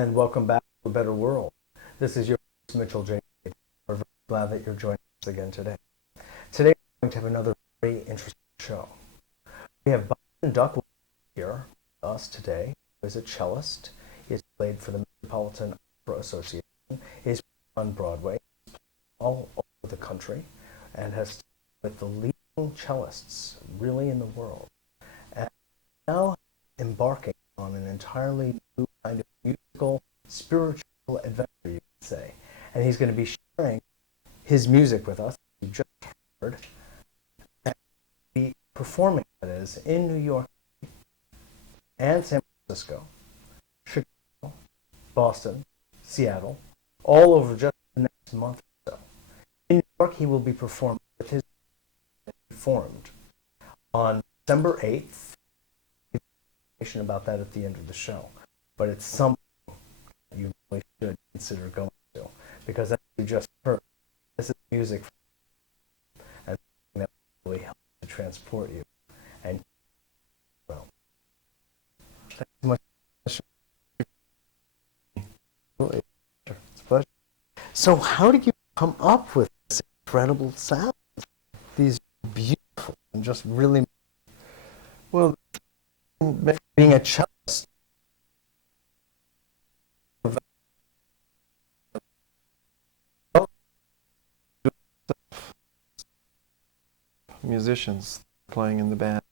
And welcome back to A Better World. This is your host, Mitchell J. We're very glad that you're joining us again today. Today we're going to have another very interesting show. We have Byron Duckwall here with us today, who is a cellist. He has played for the Metropolitan Opera Association. He's on Broadway, all over the country, and has studied with the leading cellists really in the world. And now embarking on an entirely new kind of musical, spiritual adventure, you could say. And he's going to be sharing his music with us, you just heard, and be performing, that is, in New York and San Francisco, Chicago, Boston, Seattle, all over just the next month or so. In New York, he will be performing with his formed on December 8th. Information about that at the end of the show. But it's something you really should consider going to, because as you just heard, this is music and something that will really help to transport you. And well, thanks so much. It's a pleasure. So how did you come up with this incredible sound? These beautiful and just really, well, being a cellist. Musicians playing in the band,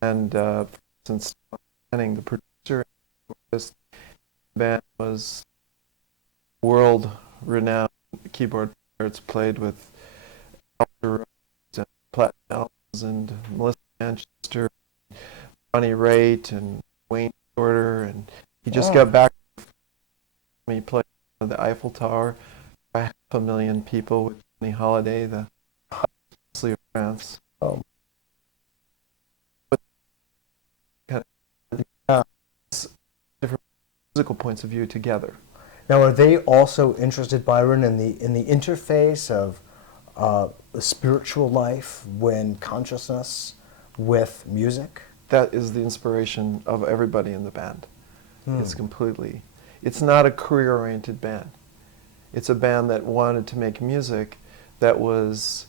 and since planning, the producer of this band was world-renowned keyboard player. It's played with Alter and Platinum Albums and Melissa Manchester, Bonnie Raitt and Wayne Shorter, and he just got back. He played on the Eiffel Tower by 500,000 people with Johnny Holiday, the of France. Different musical points of view together. Now, are they also interested, Byron, in the interface of the spiritual life when consciousness with music? That is the inspiration of everybody in the band. It's not a career-oriented band. It's a band that wanted to make music that was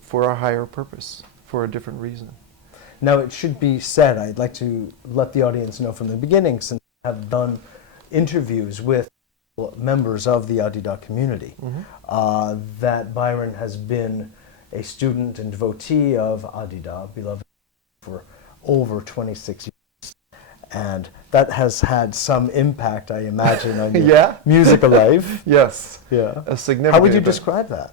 for a higher purpose, for a different reason. Now, it should be said, I'd like to let the audience know from the beginning, since I have done interviews with members of the Adida community, that Byron has been a student and devotee of Adida, beloved, for over 26 years. And that has had some impact, I imagine, on your musical life. Yes. Yeah. A significant. How would you describe that?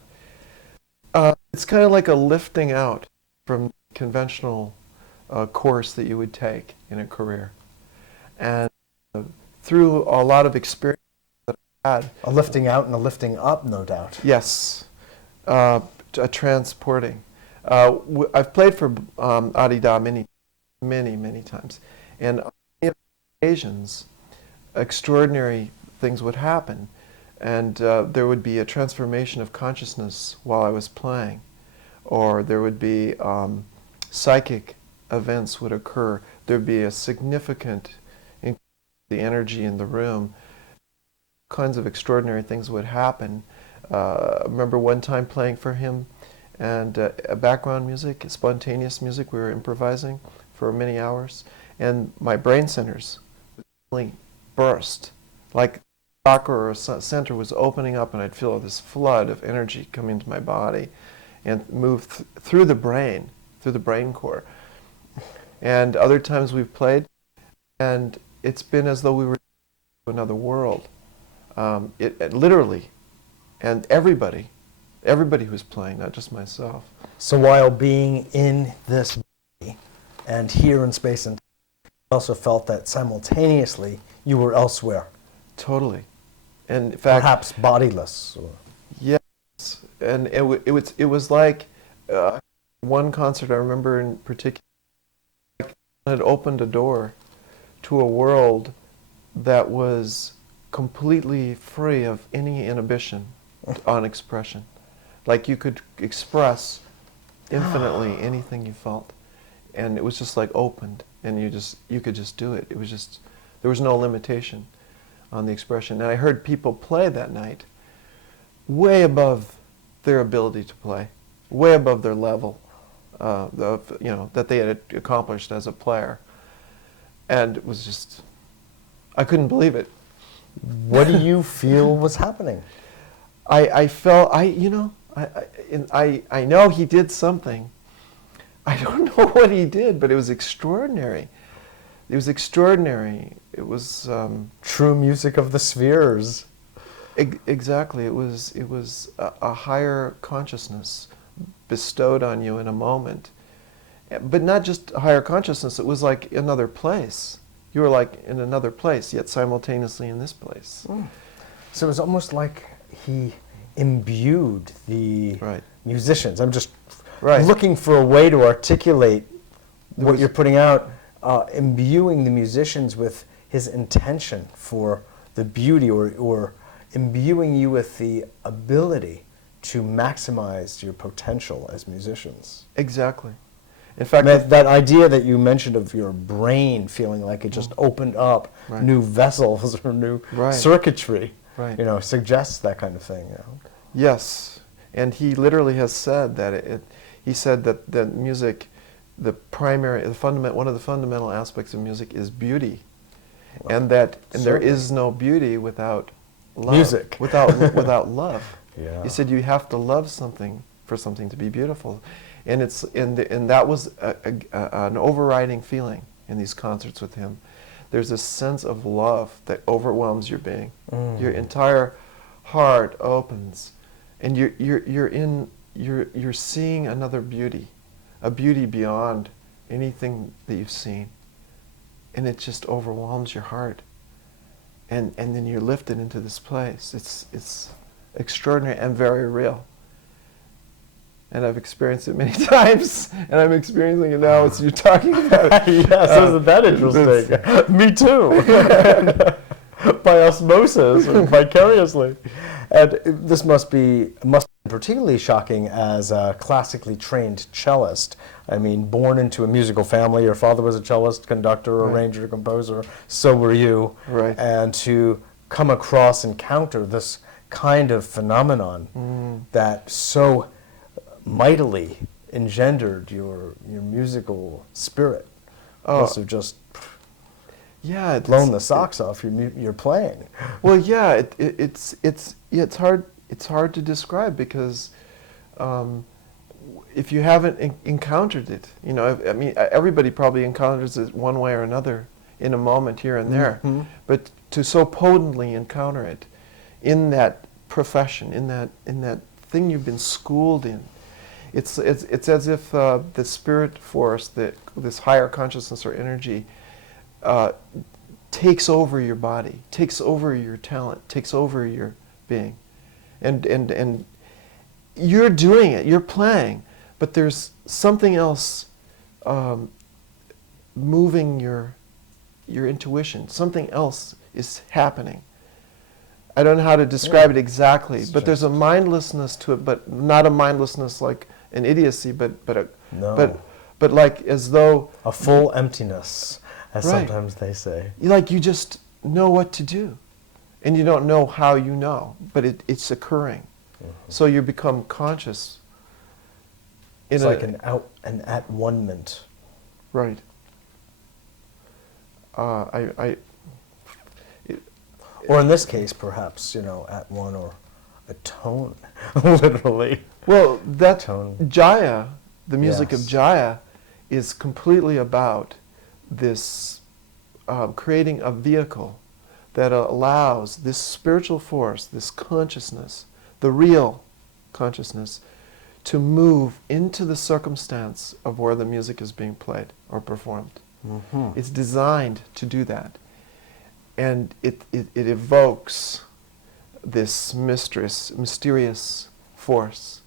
It's kind of like a lifting out from conventional course that you would take in a career. And through a lot of experience that I've had. A lifting out and a lifting up, no doubt. Yes. A transporting. I've played for Adida many times. And on many occasions, extraordinary things would happen. And there would be a transformation of consciousness while I was playing. Or there would be psychic events would occur. There would be a significant increase in the energy in the room. Kinds of extraordinary things would happen. I remember one time playing for him, and background music, spontaneous music, we were improvising for many hours, and my brain centers would suddenly burst, like chakra or a center was opening up, and I'd feel this flood of energy come into my body and move through the brain core. And other times we've played, and it's been as though we were in another world. It literally, and everybody who's playing, not just myself. So while being in this body and here in space and time, you also felt that simultaneously you were elsewhere. Totally. And in fact, perhaps bodiless. Or... Yes, and it was like one concert I remember in particular. It had opened a door to a world that was completely free of any inhibition on expression. Like you could express infinitely anything you felt, and it was just like opened, and you could just do it. It was just, there was no limitation. on the expression. And I heard people play that night way above their ability to play, way above their level that they had accomplished as a player. And it was just, I couldn't believe it. What do you feel was happening? I felt, I know he did something. I don't know what he did, but it was extraordinary. It was extraordinary. It was true music of the spheres. Exactly. It was a higher consciousness bestowed on you in a moment, but not just a higher consciousness. It was like another place. You were like in another place, yet simultaneously in this place. So it was almost like he imbued the musicians. I'm just looking for a way to articulate what you're putting out, imbuing the musicians with his intention for the beauty, or imbuing you with the ability to maximize your potential as musicians. Exactly. In fact, that idea that you mentioned of your brain feeling like it just opened up new vessels or new circuitry, suggests that kind of thing. Yes, and he literally has said that he said that the music, one of the fundamental aspects of music is beauty, and there is no beauty without love. Music. without love. Yeah. He said you have to love something for something to be beautiful. And that was an overriding feeling in these concerts with him. There's a sense of love that overwhelms your being. Your entire heart opens, and you're seeing another beauty, a beauty beyond anything that you've seen, and it just overwhelms your heart. And then you're lifted into this place. It's extraordinary and very real. And I've experienced it many times, and I'm experiencing it now as you're talking about it. Yes, isn't that interesting? Me too. By osmosis, or vicariously. And this must be particularly shocking as a classically trained cellist. I mean, born into a musical family, your father was a cellist, conductor, arranger, composer, so were you. Right. And to come across, encounter this kind of phenomenon that so mightily engendered your musical spirit. Must have just blown the socks off your playing. Well, yeah, it's hard to describe because if you haven't encountered it, I mean, everybody probably encounters it one way or another in a moment here and there, but to so potently encounter it in that profession, in that thing you've been schooled in. It's as if the spirit force, this higher consciousness or energy, takes over your body, takes over your talent, takes over your being, and you're doing it, you're playing, but there's something else moving your intuition. Something else is happening. I don't know how to describe it exactly, but there's a mindlessness to it, but not a mindlessness like an idiocy, but like as though a full emptiness, as sometimes they say. Like you just know what to do, and you don't know how you know, but it's occurring. So you become conscious. It's like an at-one-ment. Right. Or in this case, perhaps, at one or a tone, literally. Well, that tone. Jaya, the music of Jaya, is completely about this creating a vehicle that allows this spiritual force, this consciousness, the real consciousness, to move into the circumstance of where the music is being played or performed. It's designed to do that. And it evokes this mysterious force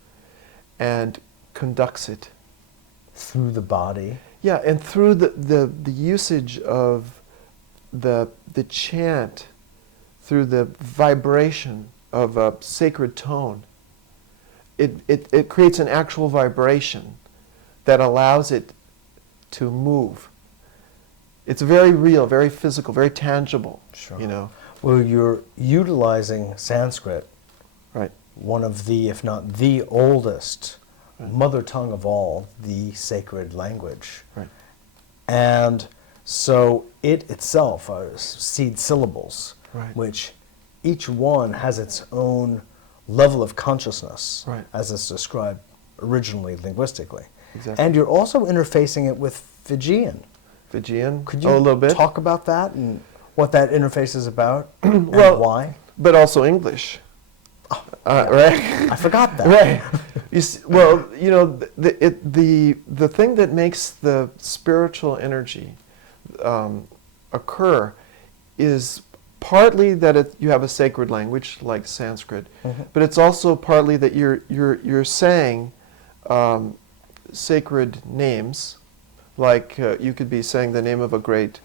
and conducts it. Through the body. Yeah, and through the usage of the chant, through the vibration of a sacred tone. It creates an actual vibration that allows it to move. It's very real, very physical, very tangible. Sure. Well, you're utilizing Sanskrit, Right. one of the, if not the oldest Right. mother tongue of all, the sacred language. Right. And so it itself are seed syllables, Right. which each one has its own level of consciousness, Right. as it's described originally linguistically. Exactly. And you're also interfacing it with Fijian. Fijian. Could you a little bit. talk about that and what that interface is about Well, and why? But also English. Yeah. Right. I forgot that. Right. You see, well, you know, the thing that makes the spiritual energy occur is partly that you have a sacred language like Sanskrit, but it's also partly that you're saying sacred names, like you could be saying the name of a great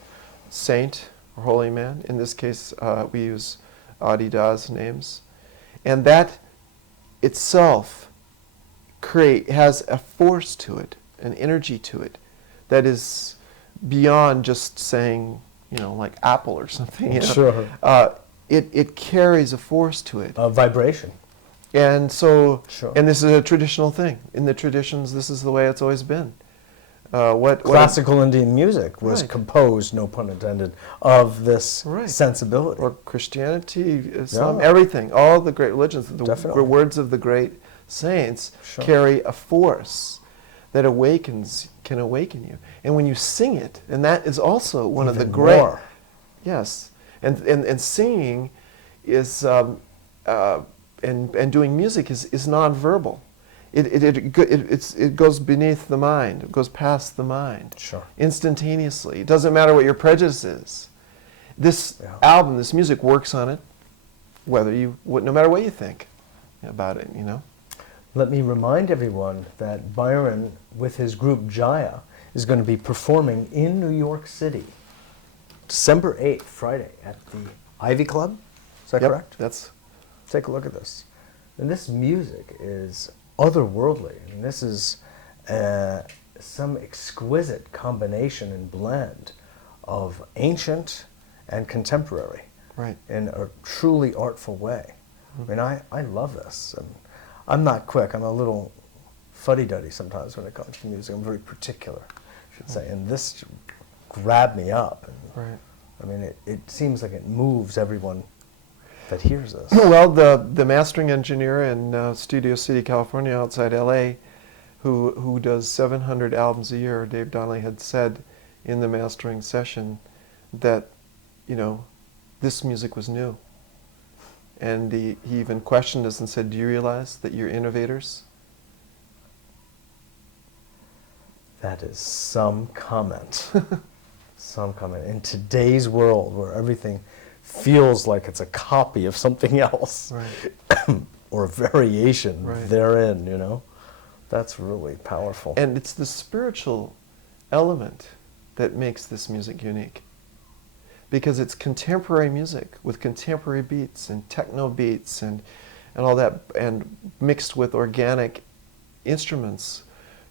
saint or holy man. In this case, we use Adida's names, and that itself has a force to it, an energy to it, that is beyond just saying, you know, like apple or something. You know? Sure. It carries a force to it. A vibration. And so, Sure. and this is a traditional thing. In the traditions, this is the way it's always been. Classical Indian music was Right. composed, no pun intended, of this Right. sensibility. Or Christianity, Islam, Yeah. everything, all the great religions, the Definitely. words of the great saints Sure. carry a force that can awaken you. And when you sing it, and that is also one of the Even great... more. Yes. And singing is, and doing music is nonverbal. It goes beneath the mind. It goes past the mind. Sure. Instantaneously. It doesn't matter what your prejudice is. This album, this music works on it, no matter what you think about it, you know. Let me remind everyone that Byron, with his group Jaya, is going to be performing in New York City, December 8th, Friday, at the Ivy Club. Is that Yep, correct? that's Take a look at this. And this music is otherworldly. I mean, this is some exquisite combination and blend of ancient and contemporary right. in a truly artful way. I mean, I love this. And I'm not quick. I'm a little fuddy-duddy sometimes when it comes to music. I'm very particular, I should say. And this grabbed me up. And, Right. I mean, it seems like it moves everyone that hears this. Well, the mastering engineer in Studio City, California, outside LA, who does 700 albums a year, Dave Donnelly, had said in the mastering session that, you know, this music was new. And he even questioned us and said, "Do you realize that you're innovators?" That is some comment. Some comment. In today's world where everything feels like it's a copy of something else, Right. or a variation Right. therein, you know, that's really powerful. And it's the spiritual element that makes this music unique. Because it's contemporary music with contemporary beats and techno beats and all that, and mixed with organic instruments,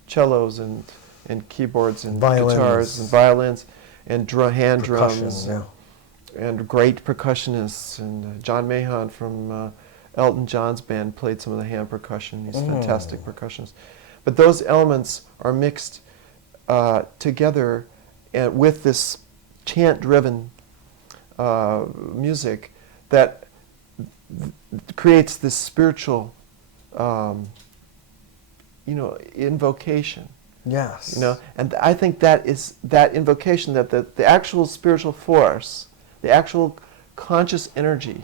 cellos and keyboards and Violins. guitars and violins and hand Percussion, drums yeah. and great percussionists. And John Mahon from Elton John's band played some of the hand percussion. He's a fantastic percussionist. But those elements are mixed together with this chant-driven music that creates this spiritual, invocation. Yes. You know, and I think that is that invocation, that the actual spiritual force, the actual conscious energy,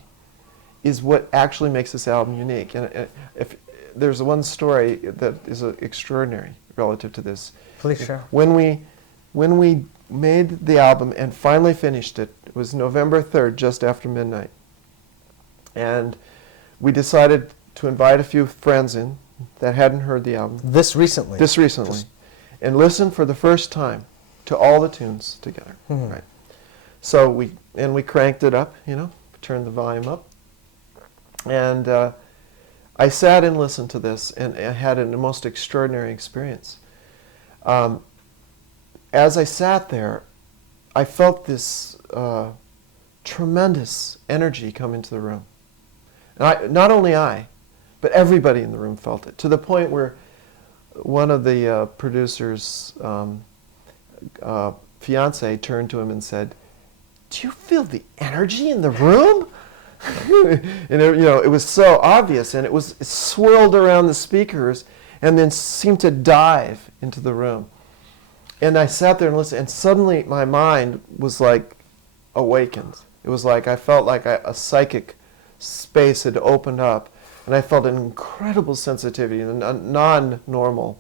is what actually makes this album unique. And if there's one story that is extraordinary relative to this. Please share. When we made the album and finally finished it, it was November 3rd, just after midnight. And we decided to invite a few friends in that hadn't heard the album. This recently. And listen for the first time to all the tunes together. Right. So we cranked it up, turned the volume up. And I sat and listened to this, and I had a most extraordinary experience. As I sat there, I felt this tremendous energy come into the room. And not only I, but everybody in the room felt it, to the point where one of the producers' fiance turned to him and said, "Do you feel the energy in the room?" And it was so obvious, and it swirled around the speakers and then seemed to dive into the room. And I sat there and listened, and suddenly my mind was like awakened. It was like I felt like a psychic space had opened up, and I felt an incredible sensitivity, a non-normal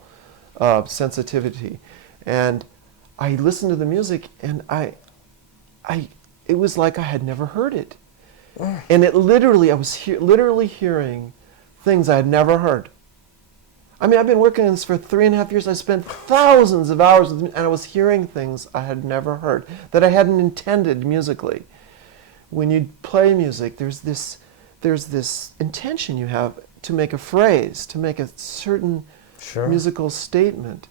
sensitivity. And I listened to the music, and it was like I had never heard it. And I was literally hearing things I had never heard. I mean, I've been working on this for 3.5 years. I spent thousands of hours with and I was hearing things I had never heard, that I hadn't intended musically. When you play music, there's this intention you have to make a phrase, to make a certain musical statement.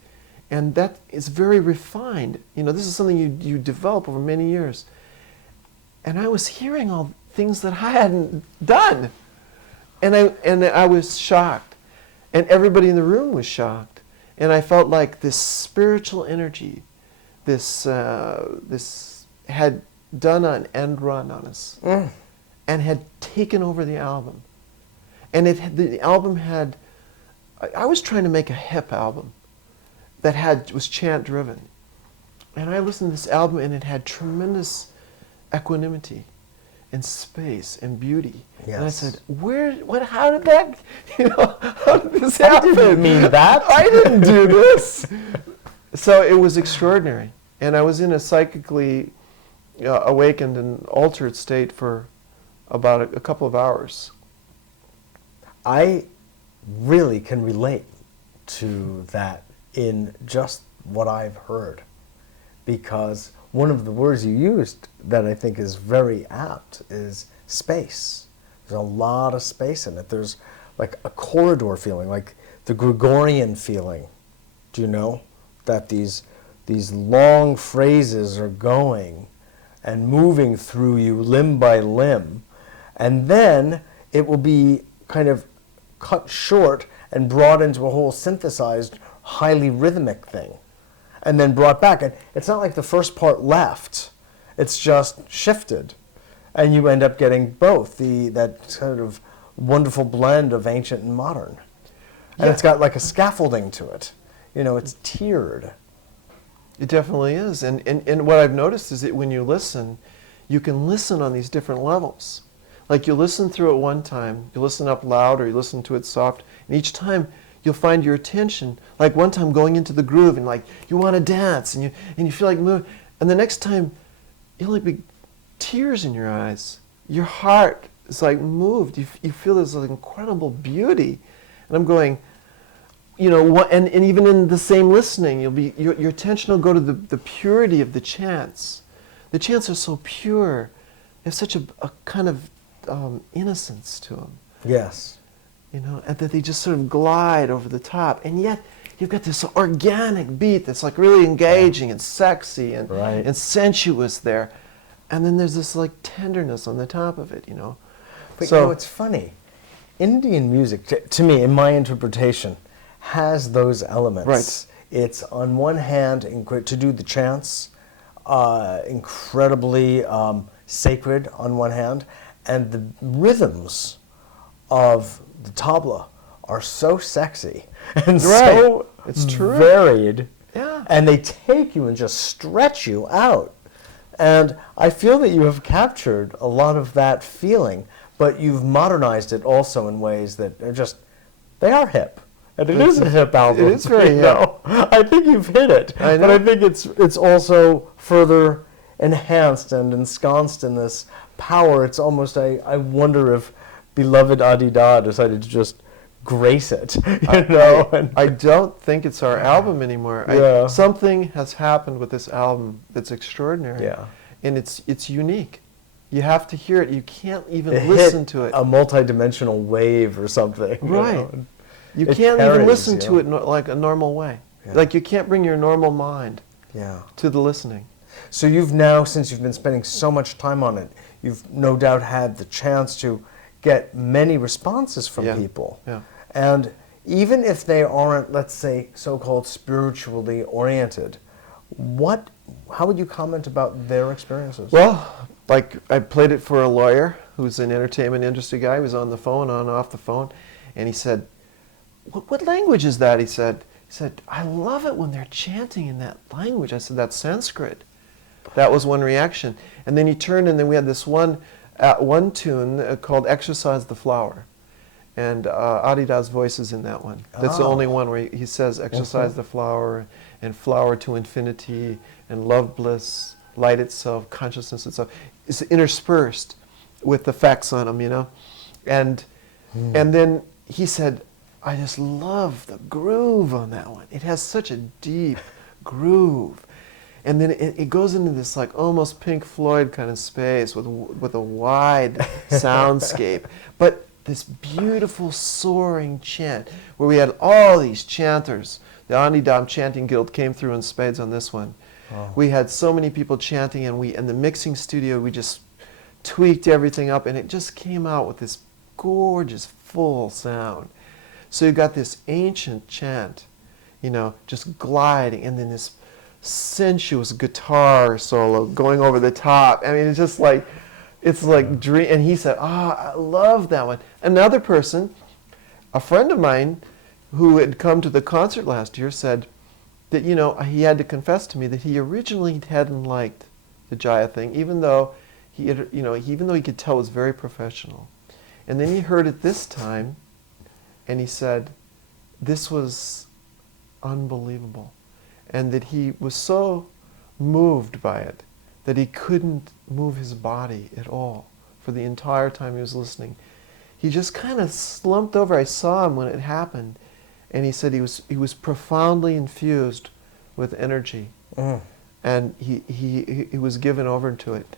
And that is very refined. This is something you develop over many years. And I was hearing all things that I hadn't done. And I was shocked. And everybody in the room was shocked. And I felt like this spiritual energy, this had done an end run on us and had taken over the album. And the album had, I was trying to make a hip album that was chant driven. And I listened to this album and it had tremendous equanimity and space and beauty. Yes. And I said, how did that, how did this happen? I didn't mean that. I didn't do this. So it was extraordinary. And I was in a psychically awakened and altered state for about a couple of hours. I really can relate to that in just what I've heard, because one of the words you used that I think is very apt is space. There's a lot of space in it. There's like a corridor feeling, like the Gregorian feeling. Do you know that these long phrases are going and moving through you limb by limb, and then it will be kind of cut short and brought into a whole synthesized, highly rhythmic thing, and then brought back. And it's not like the first part left. It's just shifted. And you end up getting both, that sort of wonderful blend of ancient and modern. And it's got like a scaffolding to it. It's tiered. It definitely is. And what I've noticed is that when you listen, you can listen on these different levels. Like you listen through it one time, you listen up loud or you listen to it soft, and each time you'll find your attention, like one time going into the groove and like you want to dance and you feel like moving, and the next time you'll like be tears in your eyes. Your heart is like moved. You feel this like incredible beauty. And I'm going, and even in the same listening, your attention will go to the purity of the chants. The chants are so pure. They have such a kind of innocence to them. Yes. And that they just sort of glide over the top. And yet, you've got this organic beat that's like really engaging and sexy and sensuous there. And then there's this like tenderness on the top of it, But it's funny. Indian music, to me, in my interpretation, has those elements. Right. It's on one hand, to do the chants, incredibly sacred on one hand, and the rhythms of the tabla are so sexy and so it's true. Varied. Yeah. And they take you and just stretch you out. And I feel that you have captured a lot of that feeling, but you've modernized it also in ways that are they are hip. And it is a hip album. It is very hip. I think you've hit it. I know. But I think it's also further enhanced and ensconced in this power. It's almost, I wonder if beloved Adida decided to just grace it, I don't think it's our album anymore. Something has happened with this album that's extraordinary. Yeah. And it's unique. You have to hear it. You can't even listen to it. A multi-dimensional wave or something. Right. You can't even listen to it like a normal way. Yeah. Like you can't bring your normal mind to the listening. So you've now, since you've been spending so much time on it, you've no doubt had the chance to get many responses from people. Yeah. And even if they aren't, let's say, so-called spiritually oriented, how would you comment about their experiences? Well, like I played it for a lawyer who's an entertainment industry guy. He was on the phone, on and off the phone, and he said, what language is that? He said, I love it when they're chanting in that language. I said, that's Sanskrit. That was one reaction. And then he turned, and then we had this one tune called Exercise the Flower. And Adida's voice is in that one. That's the only one where he says, exercise the flower, and flower to infinity, and love bliss, light itself, consciousness itself. It's interspersed with the facts on them, you know? And then he said, I just love the groove on that one. It has such a deep groove. And then it goes into this like almost Pink Floyd kind of space with a wide soundscape. But this beautiful soaring chant where we had all these chanters. The Anidam Chanting Guild came through in spades on this one. Oh. We had so many people chanting, and in the mixing studio we just tweaked everything up, and it just came out with this gorgeous full sound. So you got this ancient chant, you know, just gliding, and then this sensuous guitar solo going over the top. I mean, it's just like, it's like dream. And he said, I love that one. Another person, a friend of mine who had come to the concert last year, said that, you know, he had to confess to me that he originally hadn't liked the Jaya thing, even though he had, you know, even though he could tell it was very professional. And then he heard it this time, and he said, this was unbelievable. And that he was so moved by it that he couldn't move his body at all for the entire time he was listening. He just kind of slumped over. I saw him when it happened, and he said he was profoundly infused with energy, and he was given over to it.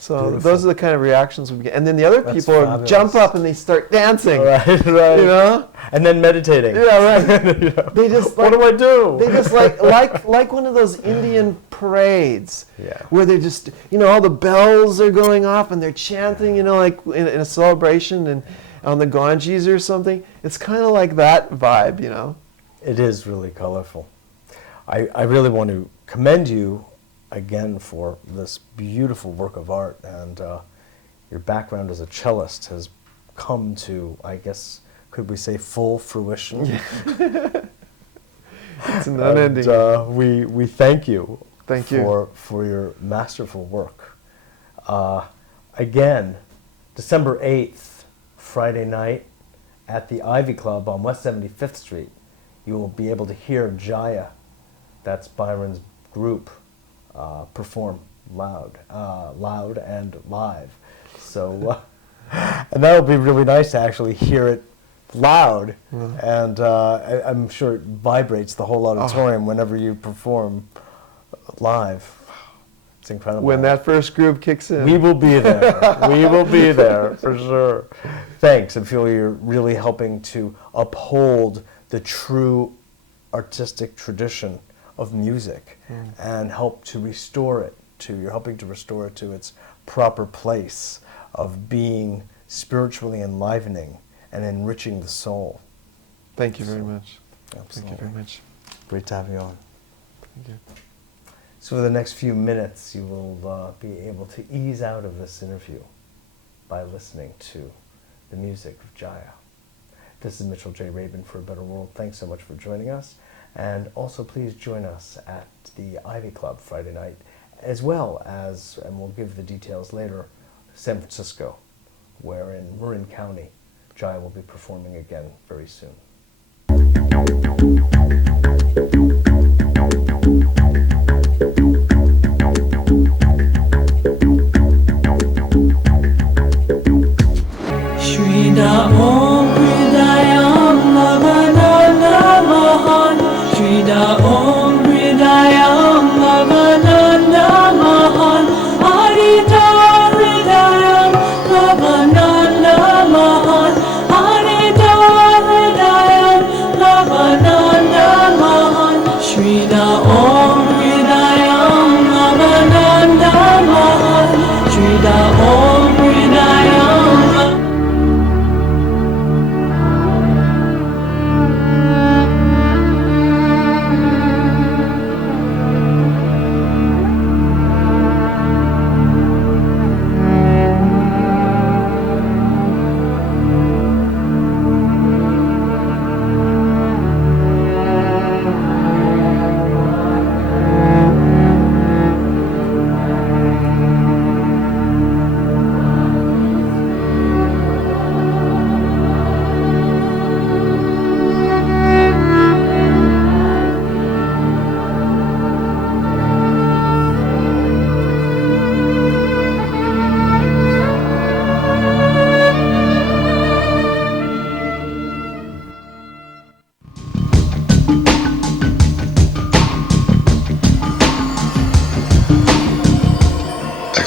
So beautiful. Those are the kind of reactions we get. And then the other people jump up and they start dancing. Right. You know? And then meditating. Yeah, right. Yeah. They just what do I do? They just like one of those Indian parades. Yeah. Where they just, you know, all the bells are going off and they're chanting, you know, like in a celebration and on the Ganges or something. It's kind of like that vibe, you know? It is really colorful. I really want to commend you again for this beautiful work of art, and your background as a cellist has come to, I guess, could we say, full fruition? It's an unending. And, we thank you. Thank you for your masterful work. Again, December 8th, Friday night, at the Ivy Club on West 75th Street, you will be able to hear Jaya, that's Byron's group, perform loud and live. So, and that would be really nice to actually hear it loud, and I'm sure it vibrates the whole auditorium whenever you perform live. It's incredible. When that first group kicks in. We will be there. We will be there for sure. Thanks. I feel you're really helping to uphold the true artistic tradition of music and help to restore it you're helping to restore it to its proper place of being spiritually enlivening and enriching the soul. Thank you very much. Absolutely. Thank you very much. Great to have you on. Thank you. So for the next few minutes, you will be able to ease out of this interview by listening to the music of Jaya. This is Mitchell J. Rabin for A Better World. Thanks so much for joining us. And also please join us at the Ivy Club Friday night, as well as, and we'll give the details later, San Francisco, where in Marin County, Jaya will be performing again very soon. Hare Hare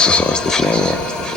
exercise the flame work.